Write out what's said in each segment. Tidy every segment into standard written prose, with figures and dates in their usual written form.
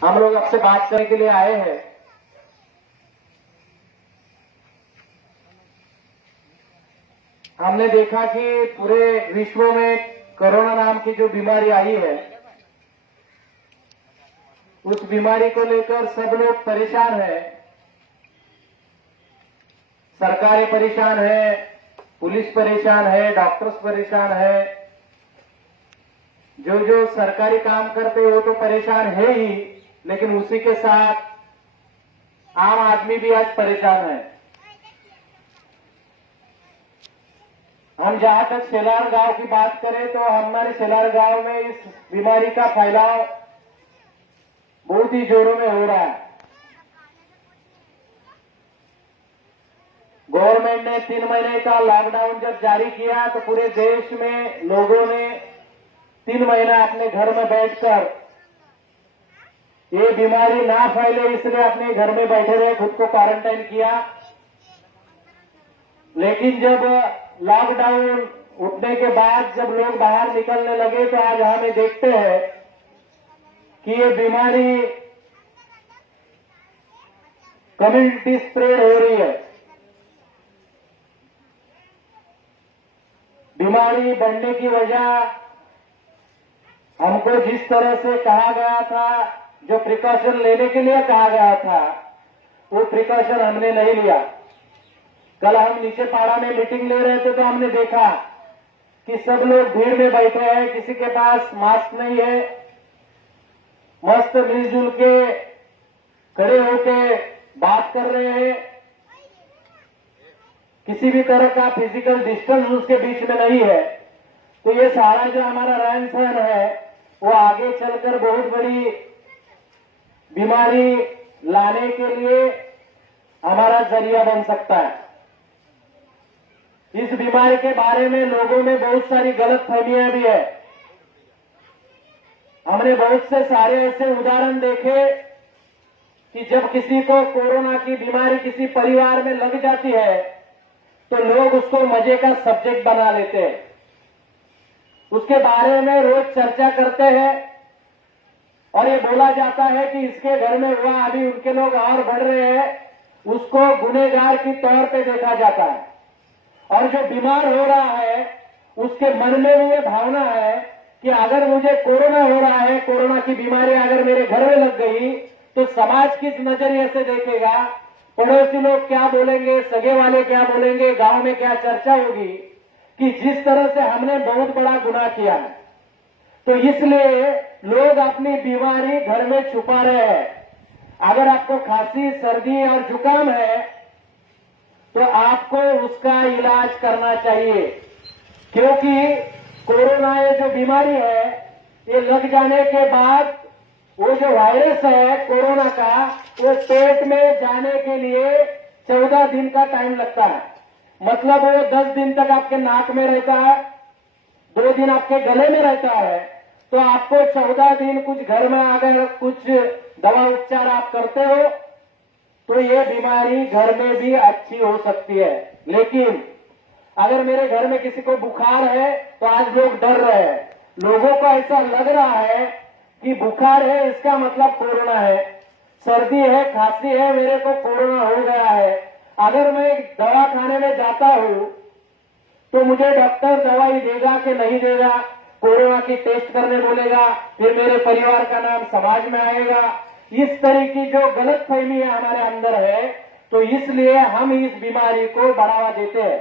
हम लोग आपसे बात करने के लिए आए हैं। हमने देखा कि पूरे विश्व में कोरोना नाम की जो बीमारी आई है, उस बीमारी को लेकर सब लोग परेशान हैं। सरकारें परेशान है, पुलिस परेशान है, डॉक्टर्स परेशान है। जो सरकारी काम करते वो तो परेशान है ही, लेकिन उसी के साथ आम आदमी भी आज परेशान है। हम जहां तक सेलार गांव की बात करें तो हमारे सेलार गांव में इस बीमारी का फैलाव बहुत ही जोरों में हो रहा है। गवर्नमेंट ने 3 महीने का लॉकडाउन जब जारी किया तो पूरे देश में लोगों ने 3 महीना अपने घर में बैठकर ये बीमारी ना फैले इसलिए अपने घर में बैठे रहे, खुद को क्वारंटाइन किया। लेकिन जब लॉकडाउन उठने के बाद जब लोग बाहर निकलने लगे तो आज हमें देखते हैं कि ये बीमारी कम्युनिटी स्प्रेड हो रही है। बीमारी बढ़ने की वजह हमको जिस तरह से कहा गया था, जो प्रिकॉशन लेने के लिए कहा गया था, वो प्रिकॉशन हमने नहीं लिया। कल हम नीचे पाड़ा में मीटिंग ले रहे थे तो हमने देखा कि सब लोग भीड़ में बैठे हैं, किसी के पास मास्क नहीं है, मस्त मिलजुल के खड़े होके बात कर रहे हैं। किसी भी तरह का फिजिकल डिस्टेंस उसके बीच में नहीं है। तो ये सारा जो हमारा रहन सहन है वो आगे चलकर बहुत बड़ी बीमारी लाने के लिए हमारा जरिया बन सकता है। इस बीमारी के बारे में लोगों में बहुत सारी गलत फहमियां भी है। हमने बहुत से सारे ऐसे उदाहरण देखे कि जब किसी को कोरोना की बीमारी किसी परिवार में लग जाती है तो लोग उसको मजे का सब्जेक्ट बना लेते हैं, उसके बारे में रोज चर्चा करते हैं और ये बोला जाता है कि इसके घर में हुआ, अभी उनके लोग और बढ़ रहे हैं, उसको गुनहगार के तौर पे देखा जाता है। और जो बीमार हो रहा है उसके मन में भी ये भावना है कि अगर मुझे कोरोना हो रहा है, कोरोना की बीमारी अगर मेरे घर में लग गई तो समाज किस नजरिए से देखेगा, पड़ोसी लोग क्या बोलेंगे, सगे वाले क्या बोलेंगे, गांव में क्या चर्चा होगी कि जिस तरह से हमने बहुत बड़ा गुनाह किया है। तो इसलिए लोग अपनी बीमारी घर में छुपा रहे हैं। अगर आपको खांसी, सर्दी और जुकाम है तो आपको उसका इलाज करना चाहिए, क्योंकि कोरोना ये जो बीमारी है ये लग जाने के बाद वो जो वायरस है कोरोना का, वो पेट में जाने के लिए 14 दिन का टाइम लगता है। मतलब वो 10 दिन तक आपके नाक में रहता है, 2 दिन आपके गले में रहता है। तो आपको 14 दिन कुछ घर में अगर कुछ दवा उपचार आप करते हो तो ये बीमारी घर में भी अच्छी हो सकती है। लेकिन अगर मेरे घर में किसी को बुखार है तो आज लोग डर रहे हैं। लोगों को ऐसा लग रहा है कि बुखार है इसका मतलब कोरोना है, सर्दी है, खांसी है, मेरे को कोरोना हो गया है। अगर मैं दवा खाने में जाता हूं तो मुझे डॉक्टर दवाई देगा कि नहीं देगा, कोरोना की टेस्ट करने बोलेगा, फिर मेरे परिवार का नाम समाज में आएगा। इस तरह की जो गलत फहमी हमारे अंदर है, तो इसलिए हम इस बीमारी को बढ़ावा देते हैं।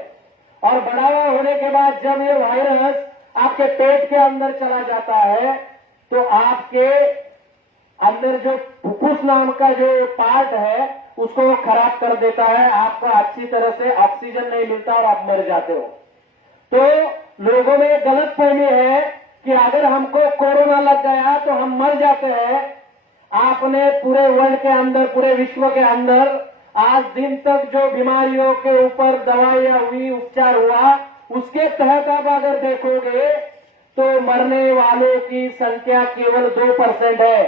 और बढ़ावा होने के बाद जब ये वायरस आपके पेट के अंदर चला जाता है तो आपके अंदर जो फुफ्फुस नाम का जो पार्ट है उसको वो खराब कर देता है, आपको अच्छी तरह से ऑक्सीजन नहीं मिलता और आप मर जाते हो। तो लोगों में गलत फहमी है कि अगर हमको कोरोना लग गया तो हम मर जाते हैं। आपने पूरे वर्ल्ड के अंदर, पूरे विश्व के अंदर आज दिन तक जो बीमारियों के ऊपर दवाइयां हुई, उपचार हुआ, उसके तहत आप अगर देखोगे तो मरने वालों की संख्या केवल 2% है।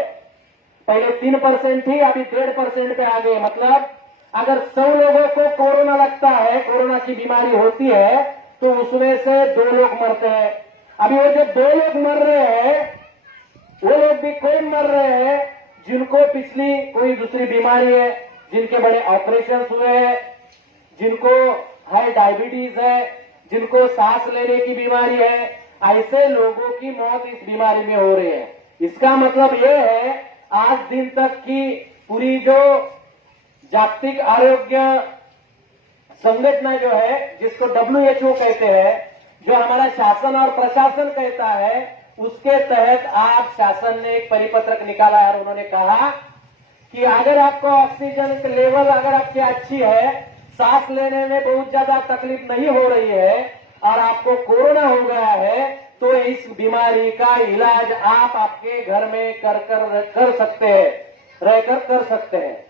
पहले 3% थी, अभी 1.5% पे आ गए। मतलब अगर 100 लोगों को कोरोना लगता है, कोरोना की बीमारी होती है, तो उसमें से 2 लोग मरते हैं। अभी वो जो 2 लोग मर रहे हैं वो लोग भी कौन मर रहे हैं, जिनको पिछली कोई दूसरी बीमारी है, जिनके बड़े ऑपरेशन हुए हैं, जिनको हाई डायबिटीज है, जिनको सांस लेने की बीमारी है, ऐसे लोगों की मौत इस बीमारी में हो रही है। इसका मतलब ये है आज दिन तक की पूरी जो जागतिक आरोग्य संगठन जो है, जिसको WHO कहते हैं, जो हमारा शासन और प्रशासन कहता है, उसके तहत आज शासन ने एक परिपत्रक निकाला है और उन्होंने कहा कि अगर आपको ऑक्सीजन की लेवल अगर आपकी अच्छी है, सांस लेने में बहुत ज्यादा तकलीफ नहीं हो रही है और आपको कोरोना हो गया है, तो इस बीमारी का इलाज आप आपके घर में कर सकते हैं, रहकर कर सकते हैं।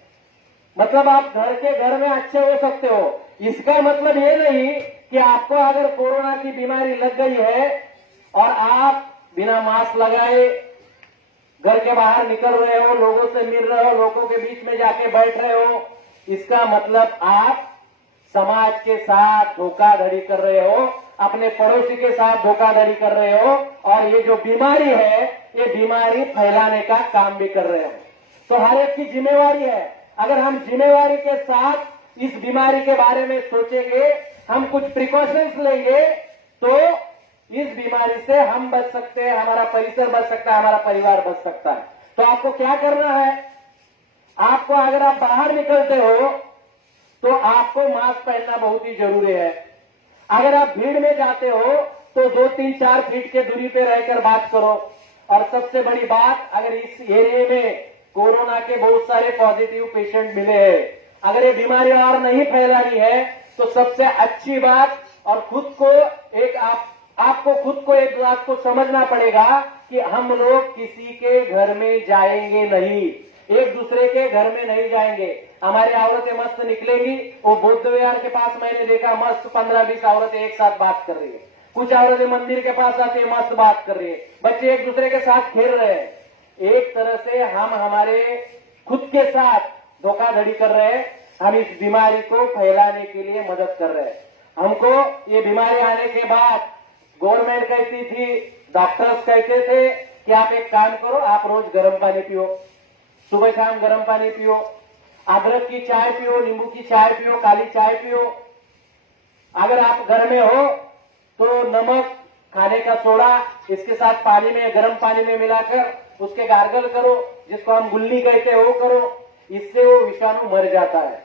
मतलब आप घर में अच्छे हो सकते हो। इसका मतलब ये नहीं कि आपको अगर कोरोना की बीमारी लग गई है और आप बिना मास्क लगाए घर के बाहर निकल रहे हो, लोगों से मिल रहे हो, लोगों के बीच में जाके बैठ रहे हो, इसका मतलब आप समाज के साथ धोखाधड़ी कर रहे हो, अपने पड़ोसी के साथ धोखाधड़ी कर रहे हो और ये जो बीमारी है, ये बीमारी फैलाने का काम भी कर रहे हो। तो हर एक की जिम्मेवारी है। अगर हम जिम्मेवारी के साथ इस बीमारी के बारे में सोचेंगे, हम कुछ प्रिकॉशंस लेंगे, तो इस बीमारी से हम बच सकते हैं, हमारा परिसर बच सकता है, हमारा परिवार बच सकता है। तो आपको क्या करना है? आपको अगर आप बाहर निकलते हो तो आपको मास्क पहनना बहुत ही जरूरी है। अगर आप भीड़ में जाते हो तो 2-3-4 फीट के दूरी पे रहकर बात करो। और सबसे बड़ी बात, अगर इस एरिया में कोरोना के बहुत सारे पॉजिटिव पेशेंट मिले हैं, अगर ये बीमारी और नहीं फैलानी है तो सबसे अच्छी बात, और खुद को एक आपको खुद को एक बात को समझना पड़ेगा कि हम लोग किसी के घर में जाएंगे नहीं, एक दूसरे के घर में नहीं जाएंगे। हमारी औरतें मस्त निकलेंगी, वो बुद्ध विहार के पास मैंने देखा मस्त 15-20 औरतें एक साथ बात कर रही है, कुछ औरतें मंदिर के पास आती है मस्त बात कर रही है, बच्चे एक दूसरे के साथ खेल रहे हैं। एक तरह से हम हमारे खुद के साथ धोखाधड़ी कर रहे हैं, हम इस बीमारी को फैलाने के लिए मदद कर रहे हैं। हमको ये बीमारी आने के बाद गवर्नमेंट कहती थी, डॉक्टर्स कहते थे कि आप एक काम करो, आप रोज गर्म पानी पियो, सुबह शाम गर्म पानी पियो, अदरक की चाय पियो, नींबू की चाय पियो, काली चाय पियो। अगर आप घर में हो तो नमक, खाने का सोडा, इसके साथ पानी में, गर्म पानी में मिलाकर उसके गार्गल करो, जिसको हम गुल्ली कहते हैं, वो करो। इससे वो विषाणु मर जाता है।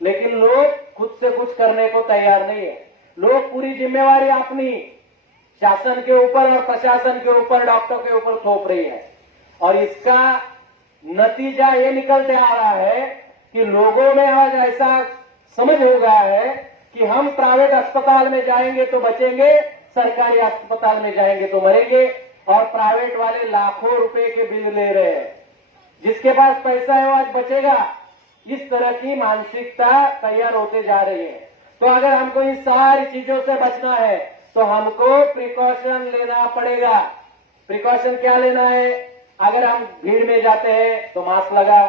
लेकिन लोग खुद से कुछ करने को तैयार नहीं है। लोग पूरी जिम्मेवारी अपनी शासन के ऊपर और प्रशासन के ऊपर, डॉक्टर के ऊपर थोप रही है और इसका नतीजा ये निकलते आ रहा है कि लोगों में आज ऐसा समझ हो गया है कि हम प्राइवेट अस्पताल में जाएंगे तो बचेंगे, सरकारी अस्पताल में जाएंगे तो मरेंगे। और प्राइवेट वाले लाखों रुपए के बिल ले रहे हैं, जिसके पास पैसा है वो आज बचेगा। इस तरह की मानसिकता तैयार होते जा रही है। तो अगर हमको इन सारी चीजों से बचना है तो हमको प्रिकॉशन लेना पड़ेगा। प्रिकॉशन क्या लेना है? अगर हम भीड़ में जाते हैं तो मास्क लगाओ,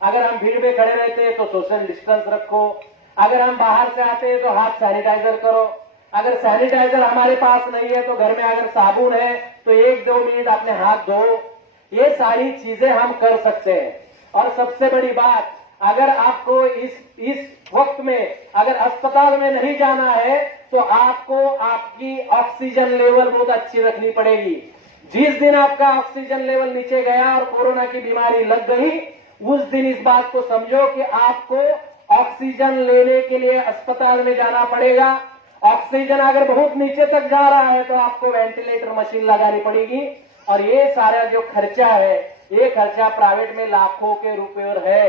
अगर हम भीड़ में खड़े रहते हैं तो सोशल डिस्टेंस रखो, अगर हम बाहर से आते हैं तो हाथ सैनिटाइजर करो, अगर सैनिटाइजर हमारे पास नहीं है तो घर में अगर साबुन है तो 1-2 मिनट अपने हाथ धो। ये सारी चीजें हम कर सकते हैं। और सबसे बड़ी बात, अगर आपको इस वक्त में अगर अस्पताल में नहीं जाना है तो आपको आपकी ऑक्सीजन लेवल बहुत अच्छी रखनी पड़ेगी। जिस दिन आपका ऑक्सीजन लेवल नीचे गया और कोरोना की बीमारी लग गई, उस दिन इस बात को समझो कि आपको ऑक्सीजन लेने के लिए अस्पताल में जाना पड़ेगा। ऑक्सीजन अगर बहुत नीचे तक जा रहा है तो आपको वेंटिलेटर मशीन लगानी पड़ेगी। और ये सारा जो खर्चा है, ये खर्चा प्राइवेट में लाखों के रुपए है।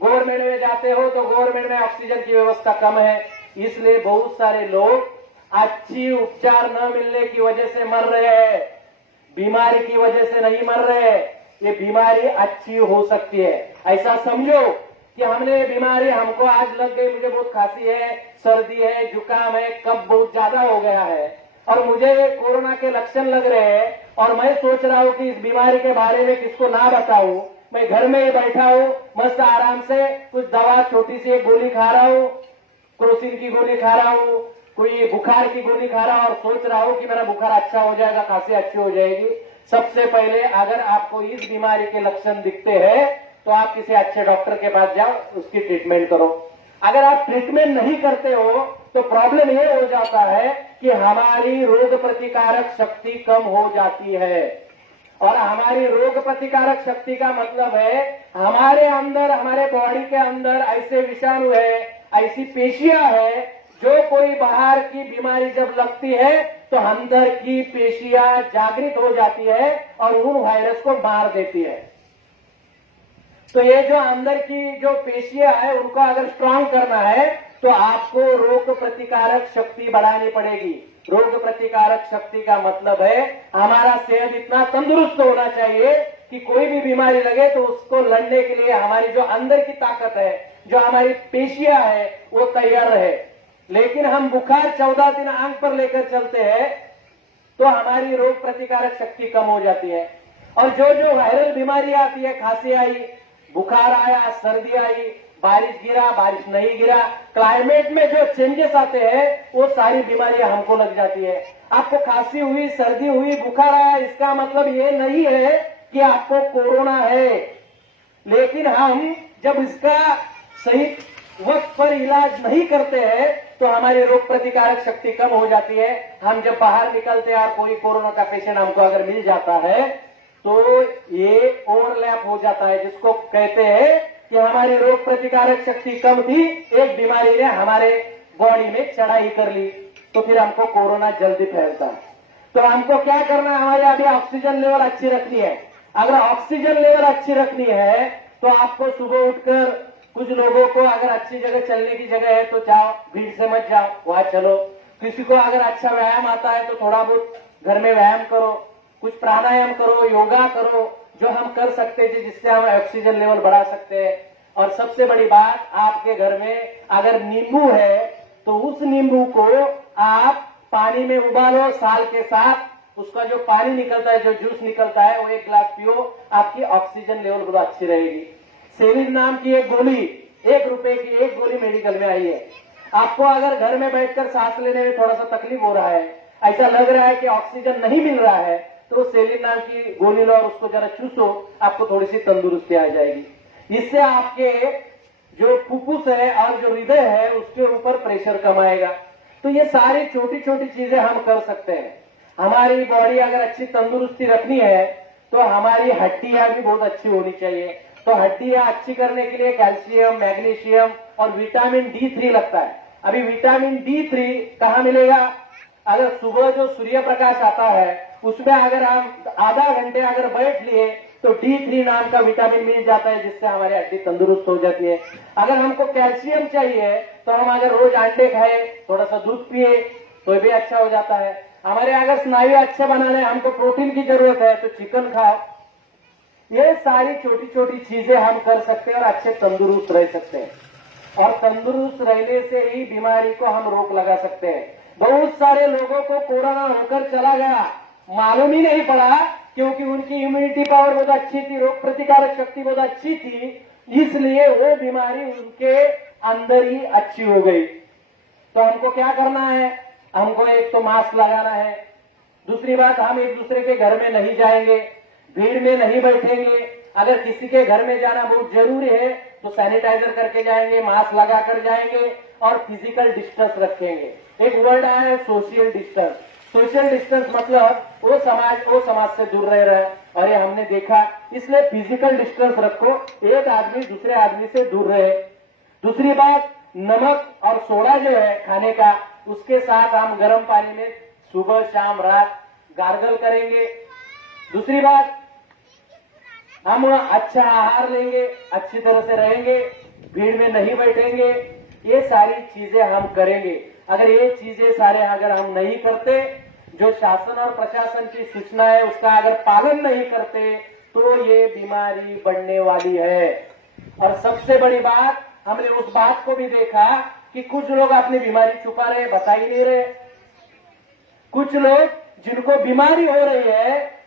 गवर्नमेंट में जाते हो तो गवर्नमेंट में ऑक्सीजन की व्यवस्था कम है, इसलिए बहुत सारे लोग अच्छी उपचार न मिलने की वजह से मर रहे हैं, बीमारी की वजह से नहीं मर रहे। ये बीमारी अच्छी हो सकती है। ऐसा समझो कि हमने ये बीमारी, हमको आज लग गई, मुझे बहुत खांसी है, सर्दी है, जुकाम है, कफ बहुत ज्यादा हो गया है और मुझे कोरोना के लक्षण लग रहे हैं और मैं सोच रहा हूं कि इस बीमारी के बारे में किसको ना बताऊं। मैं घर में ही बैठा हूं, मस्त आराम से कुछ दवा, छोटी सी एक गोली खा रहा हूं, क्रोसिन की गोली खा रहा हूं, कोई बुखार की गोली खा रहा हूं और सोच रहा हूं कि मेरा बुखार अच्छा हो जाएगा, खांसी अच्छी हो जाएगी। सबसे पहले अगर आपको इस बीमारी के लक्षण दिखते हैं तो आप किसी अच्छे डॉक्टर के पास जाओ, उसकी ट्रीटमेंट करो। अगर आप ट्रीटमेंट नहीं करते हो तो प्रॉब्लम ये हो जाता है कि हमारी रोग प्रतिकारक शक्ति कम हो जाती है। और हमारी रोग प्रतिकारक शक्ति का मतलब है हमारे अंदर, हमारे बॉडी के अंदर ऐसे विषाणु है, ऐसी पेशियां है, जो कोई बाहर की बीमारी जब लगती है तो अंदर की पेशियां जागृत हो जाती है और उन वायरस को मार देती है। तो ये जो अंदर की जो पेशियां है उनको अगर स्ट्रांग करना है तो आपको रोग प्रतिकारक शक्ति बढ़ानी पड़ेगी। रोग प्रतिकारक शक्ति का मतलब है हमारा सेहत इतना तंदुरुस्त होना चाहिए कि कोई भी बीमारी लगे तो उसको लड़ने के लिए हमारी जो अंदर की ताकत है, जो हमारी पेशियां है, वो तैयार रहे। लेकिन हम बुखार 14 दिन आंख पर लेकर चलते हैं तो हमारी रोग प्रतिकारक शक्ति कम हो जाती है। और जो जो वायरल बीमारी आती है, खांसी आई, बुखार आया, सर्दी आई, बारिश गिरा, बारिश नहीं गिरा, क्लाइमेट में जो चेंजेस आते हैं वो सारी बीमारियां हमको लग जाती है। आपको खांसी हुई, सर्दी हुई, बुखार आया, इसका मतलब ये नहीं है कि आपको कोरोना है। लेकिन हम जब इसका सही वक्त पर इलाज नहीं करते हैं तो हमारी रोग प्रतिकारक शक्ति कम हो जाती है। हम जब बाहर निकलते हैं और कोई कोरोना का पेशेंट हमको अगर मिल जाता है तो ये ओवरलैप हो जाता है, जिसको कहते हैं कि हमारी रोग प्रतिकारक शक्ति कम थी, एक बीमारी ने हमारे बॉडी में चढ़ाई कर ली, तो फिर हमको कोरोना जल्दी फैलता है। तो हमको क्या करना है, हमारी अभी ऑक्सीजन लेवल अच्छी रखनी है। अगर ऑक्सीजन लेवल अच्छी रखनी है तो आपको सुबह उठकर, कुछ लोगों को अगर अच्छी जगह चलने की जगह है तो जाओ, भीड़ से मत जाओ, वहां चलो। किसी को अगर अच्छा व्यायाम आता है तो थोड़ा बहुत घर में व्यायाम करो, कुछ प्राणायाम करो, योगा करो, जो हम कर सकते थे जिससे हम ऑक्सीजन लेवल बढ़ा सकते हैं। और सबसे बड़ी बात, आपके घर में अगर नींबू है तो उस नींबू को आप पानी में उबालो, साल के साथ उसका जो पानी निकलता है, जो जूस निकलता है, वो एक गिलास पियो, आपकी ऑक्सीजन लेवल बहुत अच्छी रहेगी। सेलिन नाम की एक गोली, 1 रुपए की एक गोली मेडिकल में आई है। आपको अगर घर में बैठकर सांस लेने में थोड़ा सा तकलीफ हो रहा है, ऐसा लग रहा है कि ऑक्सीजन नहीं मिल रहा है, तो सेलिन नाम की गोली लो और उसको जरा चूसो, आपको थोड़ी सी तंदुरुस्ती आ जाएगी। इससे आपके जो फुफ्फुस है और जो हृदय है उसके ऊपर प्रेशर कम आएगा। तो ये सारी छोटी छोटी चीजें हम कर सकते हैं। हमारी बॉडी अगर अच्छी तंदुरुस्ती रखनी है तो हमारी हड्डियां भी बहुत अच्छी होनी चाहिए। तो हड्डियां अच्छी करने के लिए कैल्शियम, मैग्नीशियम और विटामिन D3 लगता है। अभी विटामिन D3 कहाँ मिलेगा? अगर सुबह जो सूर्य प्रकाश आता है उसमें अगर हम आधा घंटे अगर बैठ लिए तो D3 नाम का विटामिन मिल जाता है, जिससे हमारी हड्डी तंदुरुस्त हो जाती है। अगर हमको कैल्शियम चाहिए तो हम अगर रोज अंडे खाए, थोड़ा सा दूध पिए तो भी अच्छा हो जाता है। हमारे अगर स्नायु अच्छे बनाने हमको प्रोटीन की जरूरत है तो चिकन खाओ। ये सारी छोटी छोटी चीजें हम कर सकते हैं और अच्छे तंदुरुस्त रह सकते हैं। और तंदुरुस्त रहने से ही बीमारी को हम रोक लगा सकते हैं। बहुत सारे लोगों को कोरोना होकर चला गया, मालूम ही नहीं पड़ा, क्योंकि उनकी इम्यूनिटी पावर बहुत अच्छी थी, रोग प्रतिकारक शक्ति बहुत अच्छी थी, इसलिए वो बीमारी उनके अंदर ही अच्छी हो गई। तो हमको क्या करना है? हमको एक तो मास्क लगाना है, दूसरी बात हम एक दूसरे के घर में नहीं जाएंगे, भीड़ में नहीं बैठेंगे। अगर किसी के घर में जाना बहुत जरूरी है तो सैनिटाइजर करके जाएंगे, मास्क लगाकर जाएंगे और फिजिकल डिस्टेंस रखेंगे। एक वर्ड आया है सोशल डिस्टेंस। सोशल डिस्टेंस मतलब वो समाज से दूर रह रहा है, और ये हमने देखा, इसलिए फिजिकल डिस्टेंस रखो, एक आदमी दूसरे आदमी से दूर रहे। दूसरी बात, नमक और सोडा जो है खाने का, उसके साथ हम गर्म पानी में सुबह शाम रात गार्गल करेंगे। दूसरी बात, हम अच्छा आहार लेंगे, अच्छी तरह से रहेंगे, भीड़ में नहीं बैठेंगे। ये सारी चीजें हम करेंगे। अगर ये चीजें सारे अगर हम नहीं करते, जो शासन और प्रशासन की सूचना है उसका अगर पालन नहीं करते, तो ये बीमारी बढ़ने वाली है। और सबसे बड़ी बात, हमने उस बात को भी देखा कि कुछ लोग अपनी बीमारी छुपा रहे, बता ही नहीं रहे। कुछ लोग जिनको बीमारी हो रही है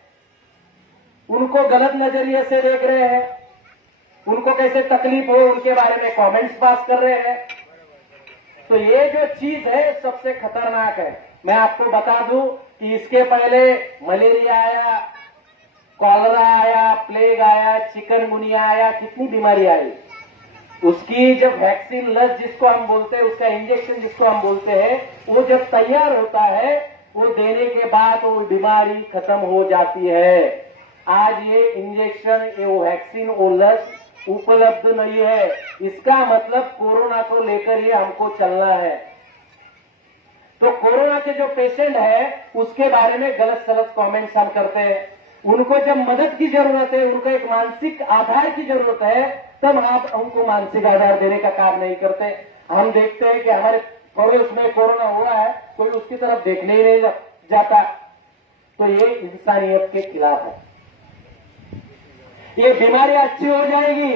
उनको गलत नजरिए से देख रहे हैं, उनको कैसे तकलीफ हो उनके बारे में कमेंट्स पास कर रहे हैं। तो ये जो चीज है सबसे खतरनाक है। मैं आपको बता दूं कि इसके पहले मलेरिया आया, कॉलरा आया, प्लेग आया, चिकनगुनिया आया, कितनी बीमारी आई, उसकी जब वैक्सीन लस जिसको हम बोलते हैं, उसका इंजेक्शन जिसको हम बोलते हैं, वो जब तैयार होता है, वो देने के बाद वो बीमारी खत्म हो जाती है। आज ये इंजेक्शन, ये वैक्सीन, वो लस उपलब्ध नहीं है। इसका मतलब कोरोना को लेकर ये हमको चलना है। तो कोरोना के जो पेशेंट है उसके बारे में गलत सलत कमेंट्स हम करते हैं। उनको जब मदद की जरूरत है, उनको एक मानसिक आधार की जरूरत है, तब आप उनको मानसिक आधार देने का काम नहीं करते। हम देखते हैं कि हमारे पड़ोस में कोरोना हुआ है, कोई उसकी तरफ देखने ही नहीं जाता। तो ये इंसानियत के खिलाफ है। ये बीमारी अच्छी हो जाएगी,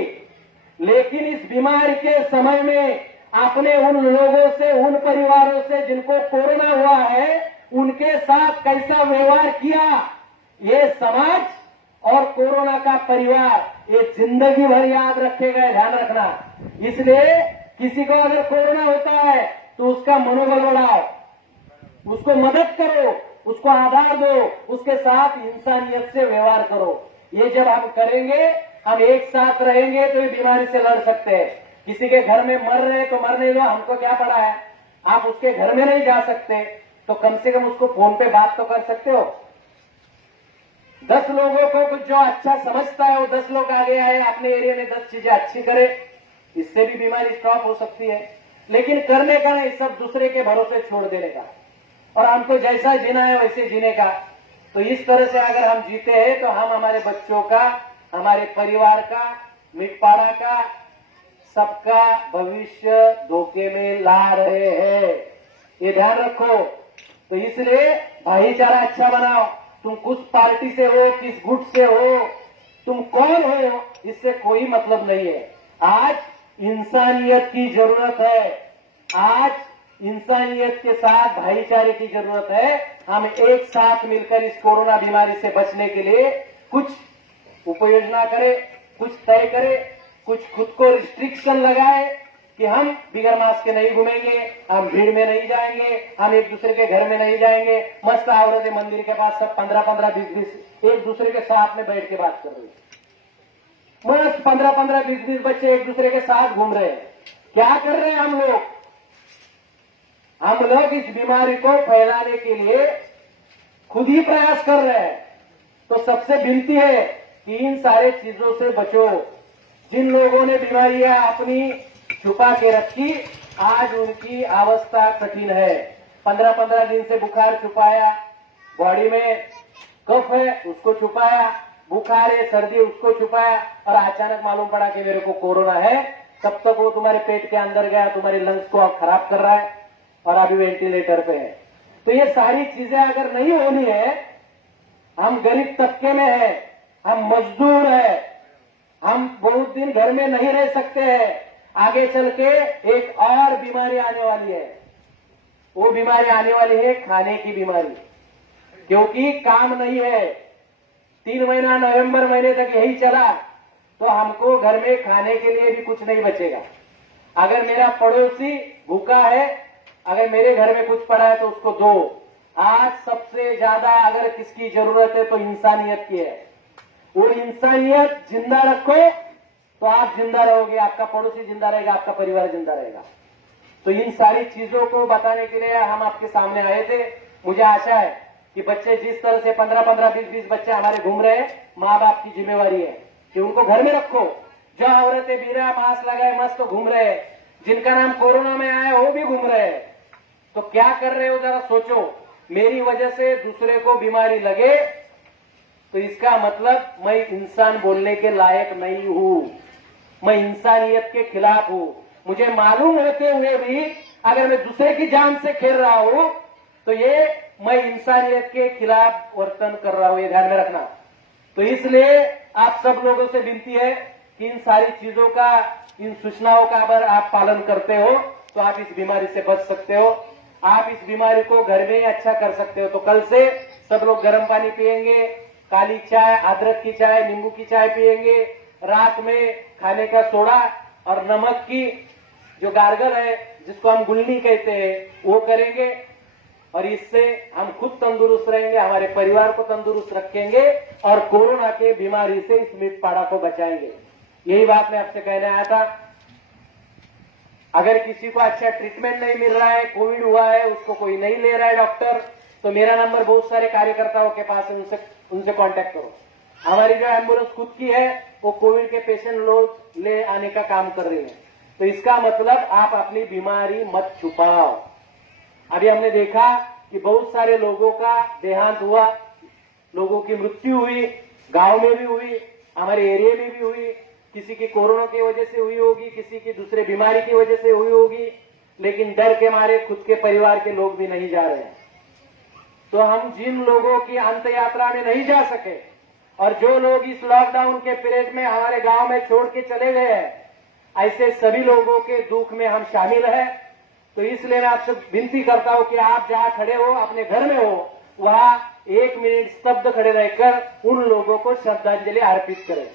लेकिन इस बीमारी के समय में आपने उन लोगों से, उन परिवारों से जिनको कोरोना हुआ है, उनके साथ कैसा व्यवहार किया, ये समाज और कोरोना का परिवार ये जिंदगी भर याद रखेगा, ध्यान रखना। इसलिए किसी को अगर कोरोना होता है तो उसका मनोबल बढ़ाओ, उसको मदद करो, उसको आधार दो, उसके साथ इंसानियत से व्यवहार करो। ये जब हम करेंगे, हम एक साथ रहेंगे तो ये बीमारी से लड़ सकते हैं। किसी के घर में मर रहे तो मरने दो, हमको क्या पड़ा है। आप उसके घर में नहीं जा सकते तो कम से कम उसको फोन पे बात तो कर सकते हो। 10 लोगों को कुछ जो अच्छा समझता है वो 10 लोग आगे आए, अपने एरिया में 10 चीजें अच्छी करे, इससे भी बीमारी स्टॉप हो सकती है। लेकिन करने का नहीं, सब दूसरे के भरोसे छोड़ देने का, और हमको जैसा जीना है वैसे जीने का। तो इस तरह से अगर हम जीते हैं तो हम हमारे बच्चों का, हमारे परिवार का, मिटपाड़ा का, सबका भविष्य धोखे में ला रहे हैं। ये ध्यान रखो। तो इसलिए भाईचारा अच्छा बनाओ। तुम किस पार्टी से हो, किस गुट से हो, तुम कौन हो, इससे कोई मतलब नहीं है। आज इंसानियत की जरूरत है। आज इंसानियत के साथ भाईचारे की जरूरत है। हम एक साथ मिलकर इस कोरोना बीमारी से बचने के लिए कुछ उपयोजना करें, कुछ तय करें, कुछ खुद को रिस्ट्रिक्शन लगाए कि हम बिगर मास्क के नहीं घूमेंगे, हम भीड़ में नहीं जाएंगे, हम एक दूसरे के घर में नहीं जाएंगे। मस्त औरतें मंदिर के पास सब 15-15, 20-20 एक दूसरे के साथ में बैठ के बात कर रही है। मस्त 15-15, 20-20 बच्चे एक दूसरे के साथ घूम रहे हैं। क्या कर रहे हैं हम लोग? हम लोग इस बीमारी को फैलाने के लिए खुद ही प्रयास कर रहे हैं। तो सबसे विनती है कि इन सारे चीजों से बचो। जिन लोगों ने बीमारियां अपनी छुपा के रखी, आज उनकी अवस्था कठिन है। 15-15 दिन से बुखार छुपाया, बॉडी में कफ है उसको छुपाया, बुखार है, सर्दी उसको छुपाया, और अचानक मालूम पड़ा कि मेरे को कोरोना है। तब तक वो तुम्हारे पेट के अंदर गया, तुम्हारे लंग्स को खराब कर रहा है और अभी वेंटिलेटर पे है। तो ये सारी चीजें अगर नहीं होनी है, हम गरीब तबके में है, हम मजदूर है, हम बहुत दिन घर में नहीं रह सकते हैं। आगे चल के एक और बीमारी आने वाली है। वो बीमारी आने वाली है खाने की बीमारी, क्योंकि काम नहीं है। 3 महीना नवंबर महीने तक यही चला तो हमको घर में खाने के लिए भी कुछ नहीं बचेगा। अगर मेरा पड़ोसी भूखा है, अगर मेरे घर में कुछ पड़ा है तो उसको दो। आज सबसे ज्यादा अगर किसकी जरूरत है तो इंसानियत की है। वो इंसानियत जिंदा रखो तो आप जिंदा रहोगे, आपका पड़ोसी जिंदा रहेगा, आपका परिवार जिंदा रहेगा। तो इन सारी चीजों को बताने के लिए हम आपके सामने आए थे। मुझे आशा है कि बच्चे जिस तरह से 15-15, 20-20 बच्चे हमारे घूम रहे हैं, माँ बाप की जिम्मेवारी है कि उनको घर में रखो। जो औरतें बिना मास्क लगाए मस्त घूम रहे हैं, जिनका नाम कोरोना में आया वो भी घूम रहे हैं, तो क्या कर रहे हो जरा सोचो। मेरी वजह से दूसरे को बीमारी लगे तो इसका मतलब मैं इंसान बोलने के लायक नहीं हूं, मैं इंसानियत के खिलाफ हूं। मुझे मालूम होते हुए भी अगर मैं दूसरे की जान से खेल रहा हूं तो ये मैं इंसानियत के खिलाफ वर्तन कर रहा हूं, ये ध्यान में रखना। तो इसलिए आप सब लोगों से विनती है कि इन सारी चीजों का, इन सूचनाओं का अगर आप पालन करते हो तो आप इस बीमारी से बच सकते हो। आप इस बीमारी को घर में ही अच्छा कर सकते हो। तो कल से सब लोग गर्म पानी पिएंगे, काली चाय, अदरक की चाय, नींबू की चाय पिएंगे, रात में खाने का सोडा और नमक की जो गार्गल है जिसको हम गुल्ली कहते हैं वो करेंगे, और इससे हम खुद तंदुरुस्त रहेंगे, हमारे परिवार को तंदुरुस्त रखेंगे और कोरोना के बीमारी से इस मितपाड़ा को बचाएंगे। यही बात मैं आपसे कहने आया था। अगर किसी को अच्छा ट्रीटमेंट नहीं मिल रहा है, कोविड हुआ है, उसको कोई नहीं ले रहा है डॉक्टर, तो मेरा नंबर बहुत सारे कार्यकर्ताओं के पास है, उनसे कांटेक्ट करो। हमारी जो एम्बुलेंस खुद की है वो कोविड के पेशेंट लोग ले आने का काम कर रही है। तो इसका मतलब आप अपनी बीमारी मत छुपाओ। अभी हमने देखा कि बहुत सारे लोगों का देहांत हुआ, लोगों की मृत्यु हुई, गांव में भी हुई, हमारे एरिया में भी हुई। किसी की कोरोना की वजह से हुई होगी, किसी की दूसरे बीमारी की वजह से हुई होगी, लेकिन डर के मारे खुद के परिवार के लोग भी नहीं जा रहे हैं। तो हम जिन लोगों की अंत यात्रा में नहीं जा सके और जो लोग इस लॉकडाउन के पीरियड में हमारे गांव में छोड़ के चले गए हैं, ऐसे सभी लोगों के दुख में हम शामिल हैं। तो इसलिए मैं आपसे विनती करता हूं कि आप जहां खड़े हो, अपने घर में हो, वहां 1 मिनट स्तब्ध खड़े रहकर उन लोगों को श्रद्धांजलि अर्पित करें।